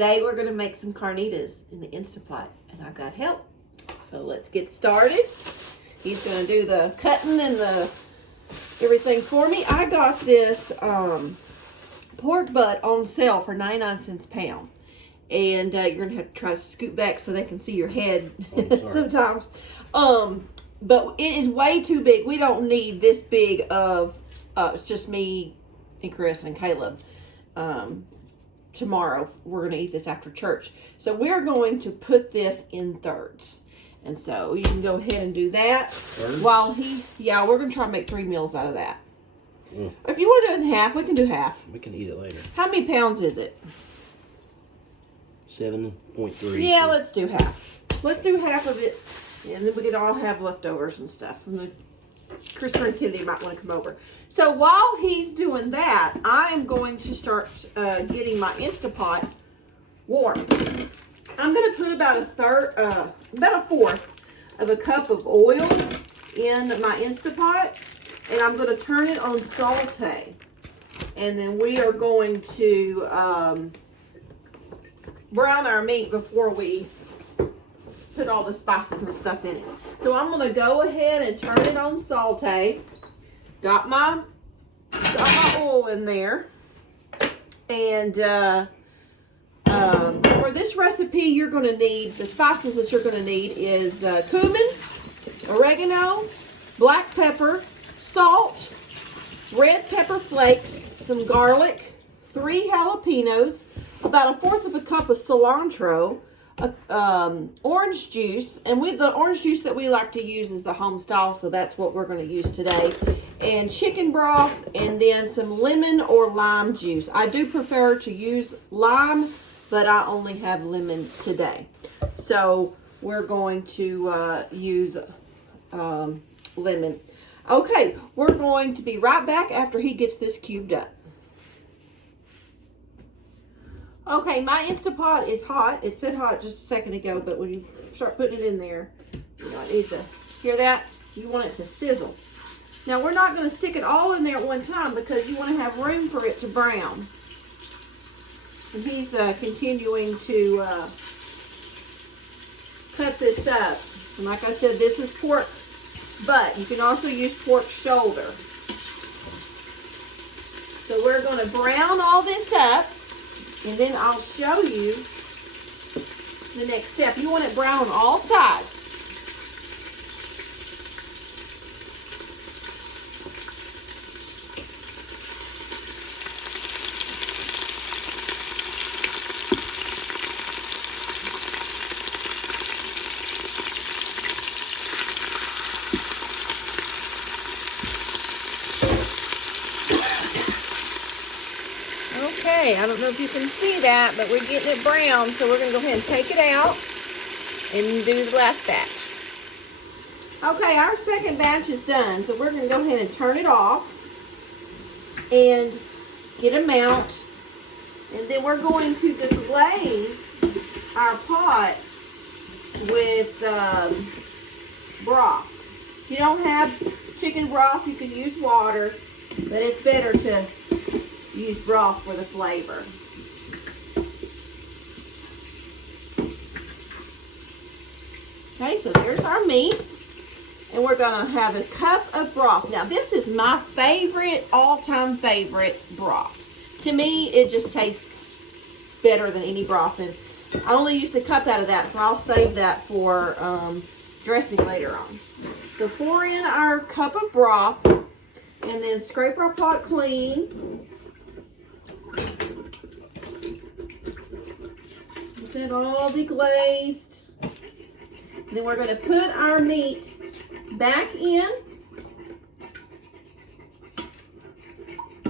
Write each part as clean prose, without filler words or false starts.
today we're going to make some carnitas in the Instapot, and I've got help. So let's get started. He's going to do the cutting and the everything for me. I got this pork butt on sale for 99 cents a pound. And you're going to have to try to scoot back so they can see your head sometimes. But it is way too big. We don't need this big of, it's just me and Chris and Caleb. Tomorrow, we're going to eat this after church. So we're going to put this in thirds. And so you can go ahead and do that. Thirds? While we're going to try to make 3 meals out of that. If you want to do it in half, we can do half. We can eat it later. How many pounds is it? 7.3. Yeah, let's do half. Let's do half of it, and then we can all have leftovers and stuff. From the Christopher and Kennedy might want to come over. So while he's doing that, I am going to start getting my Instapot warm. I'm going to put about a fourth of a cup of oil in my Instapot, and I'm going to turn it on saute. And then we are going to brown our meat before we put all the spices and stuff in it. So I'm going to go ahead and turn it on saute. Got my oil in there. And for this recipe, you're going to need, the spices that you're going to need is cumin, oregano, black pepper, salt, red pepper flakes, some garlic, 3 jalapenos, about a fourth of a cup of cilantro, orange juice, and with the orange juice that we like to use is the home style, so that's what we're going to use today, and chicken broth, and then some lemon or lime juice. I do prefer to use lime, but I only have lemon today. So we're going to use lemon. Okay, we're going to be right back after he gets this cubed up. Okay, my Instapot is hot. It said hot just a second ago, but when you start putting it in there, you know, it needs to, hear that? You want it to sizzle. Now, we're not going to stick it all in there at one time because you want to have room for it to brown. And he's continuing to cut this up. And like I said, this is pork butt. You can also use pork shoulder. So we're going to brown all this up. And then I'll show you the next step. You want it brown on all sides. Okay, I don't know if you can see that, but we're getting it brown, so we're going to go ahead and take it out and do the last batch. Okay, our second batch is done, so we're going to go ahead and turn it off and get a mount, and then we're going to glaze our pot with broth. If you don't have chicken broth, you can use water, but it's better to use broth for the flavor. Okay, so there's our meat. And we're going to have a cup of broth. Now, this is my favorite, all-time favorite broth. To me, it just tastes better than any broth. And I only used a cup out of that, so I'll save that for dressing later on. So pour in our cup of broth. And then scrape our pot clean. Get that all deglazed. Then we're going to put our meat back in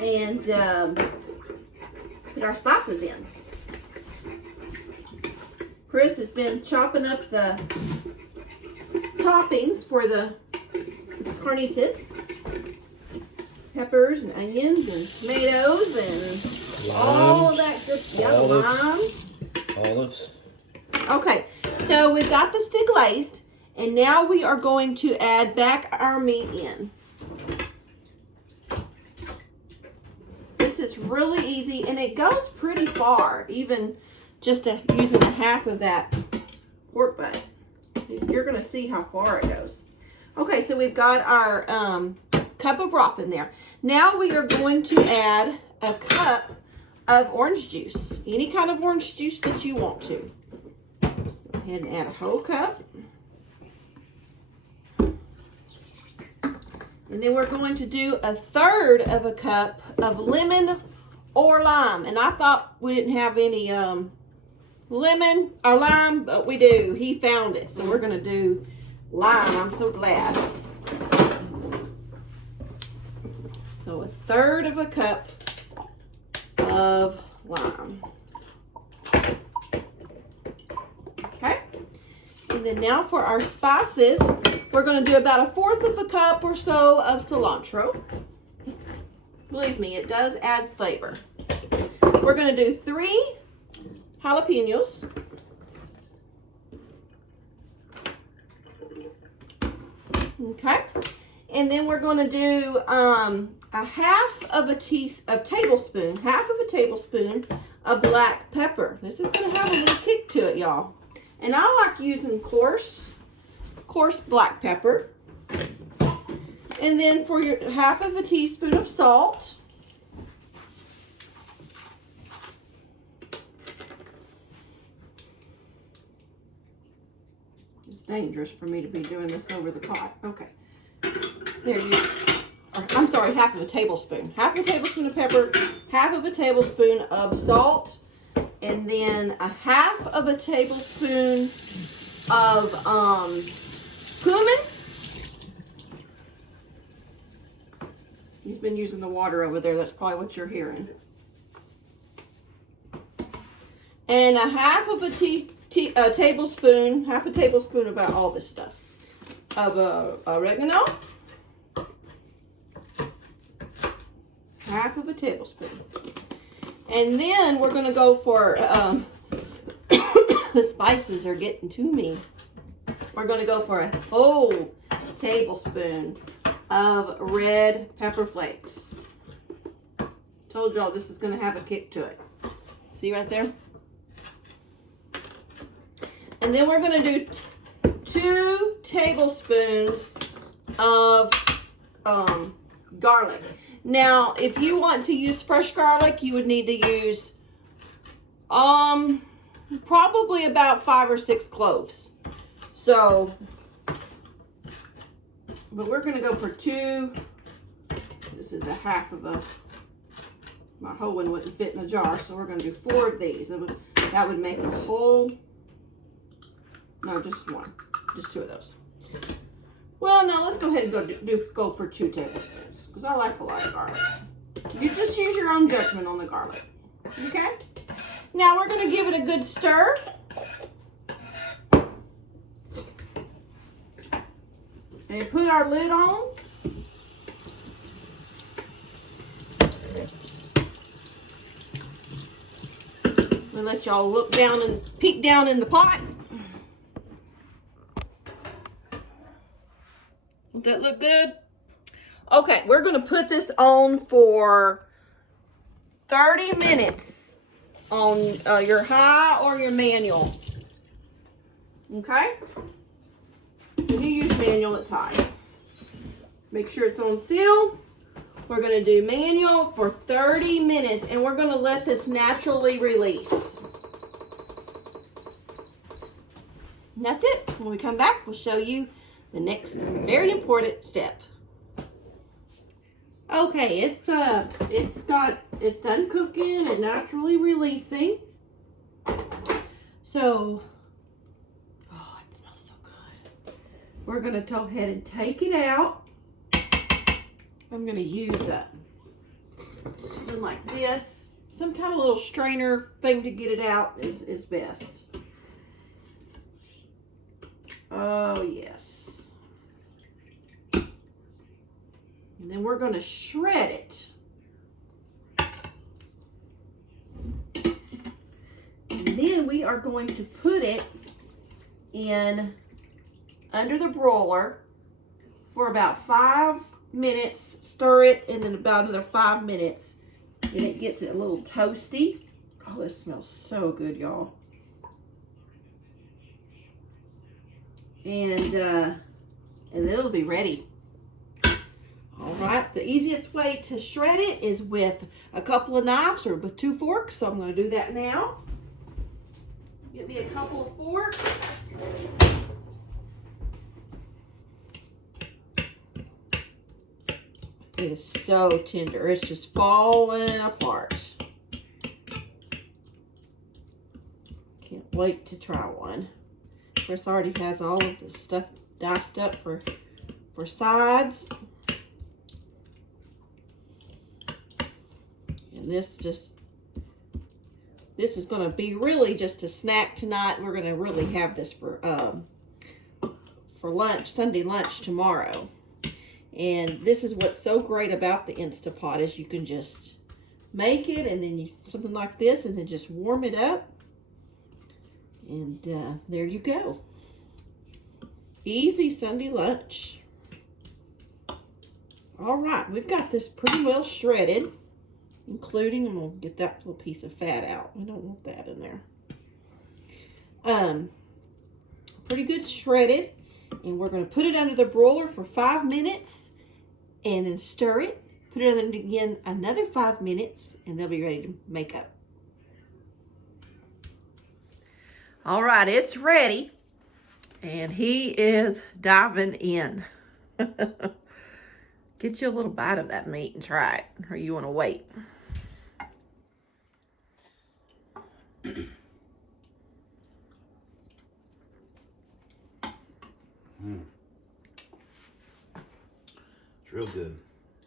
and put our spices in. Chris has been chopping up the toppings for the carnitas. Peppers and onions and tomatoes and all of that good stuff. Limes. Olives. Okay, so we've got this deglazed, and now we are going to add back our meat in. This is really easy, and it goes pretty far, even just using a half of that pork butt. You're going to see how far it goes. Okay, so we've got our cup of broth in there. Now we are going to add a cup of orange juice. Any kind of orange juice that you want to. Just go ahead and add a whole cup. And then we're going to do 1/3 of a cup of lemon or lime. And I thought we didn't have any lemon or lime, but we do. He found it. So we're going to do lime. I'm so glad. So 1/3 of a cup of lime. Okay. And then now for our spices, we're going to do about 1/4 of a cup or so of cilantro. Believe me, it does add flavor. We're going to do 3 jalapenos. Okay. And then we're going to do half of a tablespoon of black pepper. This is going to have a little kick to it, y'all. And I like using coarse black pepper. And then for your 1/2 teaspoon of salt. It's dangerous for me to be doing this over the pot. Okay. There you go. I'm sorry, 1/2 tablespoon. 1/2 tablespoon of pepper, 1/2 tablespoon of salt, and then 1/2 tablespoon of cumin. He's been using the water over there. That's probably what you're hearing. And 1/2 tablespoon about all this stuff of oregano. 1/2 tablespoon. And then we're going to go for, the spices are getting to me. We're going to go for a whole tablespoon of red pepper flakes. Told y'all this is going to have a kick to it. See right there? And then we're going to do 2 tablespoons of garlic. Now, if you want to use fresh garlic, you would need to use probably about 5 or 6 cloves. So, but we're going to go for 2. This is 1/2 my whole one wouldn't fit in the jar, so we're going to do 4 of these. That would make a whole, no, just 1, just 2 of those. Well, now let's go ahead and go for 2 tablespoons because I like a lot of garlic. You just use your own judgment on the garlic. Okay? Now we're going to give it a good stir. And put our lid on. We'll let y'all look down and peek down in the pot. Does that look good? Okay, we're going to put this on for 30 minutes on your high or your manual. Okay? When you use manual, it's high. Make sure it's on seal. We're going to do manual for 30 minutes, and we're going to let this naturally release. And that's it. When we come back, we'll show you the next very important step. Okay, it's done cooking and naturally releasing. So, oh, it smells so good. We're gonna go ahead and take it out. I'm gonna use something like this. Some kind of little strainer thing to get it out is best. Oh, yes. And then we're going to shred it. And then we are going to put it in under the broiler for about 5 minutes. Stir it, and then about another 5 minutes. And it gets a little toasty. Oh, this smells so good, y'all. And then it'll be ready. All right, the easiest way to shred it is with a couple of knives or with 2 forks. So I'm going to do that now. Get me a couple of forks. It is so tender. It's just falling apart. Can't wait to try one. Chris already has all of the stuff diced up for sides. And this is going to be really just a snack tonight. We're going to really have this for lunch, Sunday lunch tomorrow. And this is what's so great about the Instapot is you can just make it and then something like this and then just warm it up. And there you go. Easy Sunday lunch. All right, we've got this pretty well shredded, including, I'm going to get that little piece of fat out. We don't want that in there. Pretty good shredded. And we're going to put it under the broiler for 5 minutes and then stir it. Put it under again another 5 minutes and they'll be ready to make up. All right, it's ready. And he is diving in. Get you a little bite of that meat and try it. Or you want to wait? It's real good.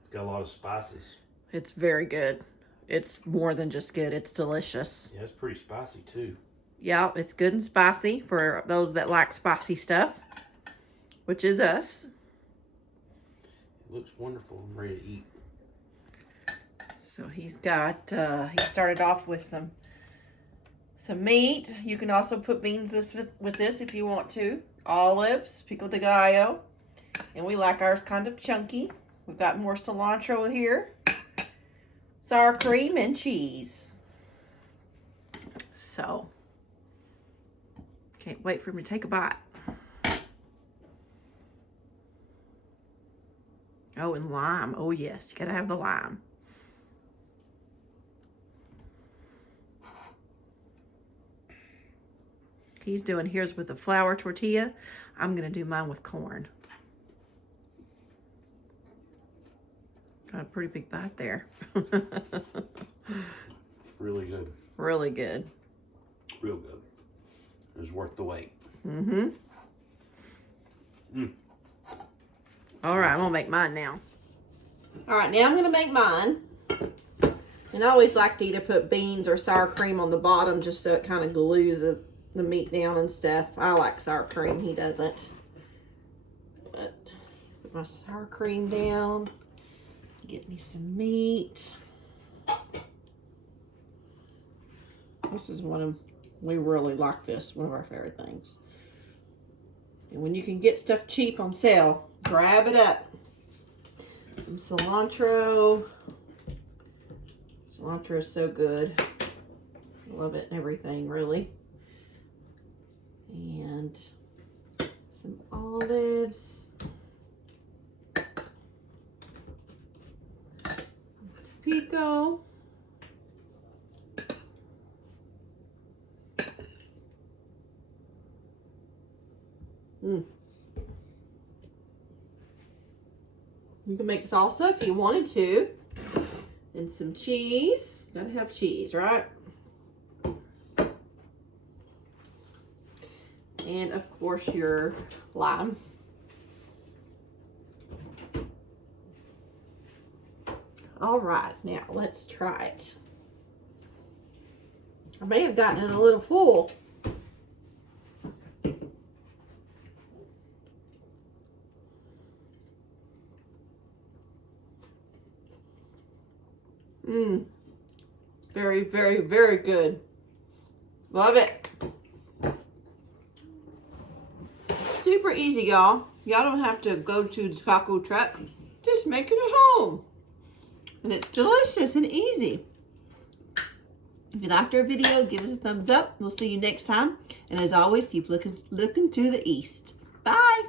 It's got a lot of spices. It's very good. It's more than just good. It's delicious. Yeah, it's pretty spicy too. Yeah, it's good and spicy for those that like spicy stuff, which is us. It looks wonderful. I'm ready to eat. So he's got, he started off with some meat. You can also put beans with this if you want to. Olives, pico de gallo. And we like ours kind of chunky. We've got more cilantro here. Sour cream and cheese. So, can't wait for him to take a bite. Oh, and lime. Oh, yes. You gotta have the lime. He's doing his with the flour tortilla. I'm going to do mine with corn. Got a pretty big bite there. Really good. Really good. Real good. It was worth the wait. Mm-hmm. All right, I'm going to make mine now. All right, now I'm going to make mine. And I always like to either put beans or sour cream on the bottom just so it kind of glues the meat down and stuff. I like sour cream. He doesn't. But put my sour cream down. Get me some meat. This is we really like this. One of our favorite things. And when you can get stuff cheap on sale, grab it up. Some cilantro. Cilantro is so good. Love it and everything, really. And some olives. Some pico. You can make salsa if you wanted to. And some cheese. Gotta have cheese, right? And of course your lime. All right, now let's try it. I may have gotten it a little full. Very, very, very good. Love it. Super easy, y'all. Y'all don't have to go to the taco truck. Just make it at home. And it's delicious and easy. If you liked our video, give us a thumbs up. We'll see you next time. And as always, keep looking to the east. Bye.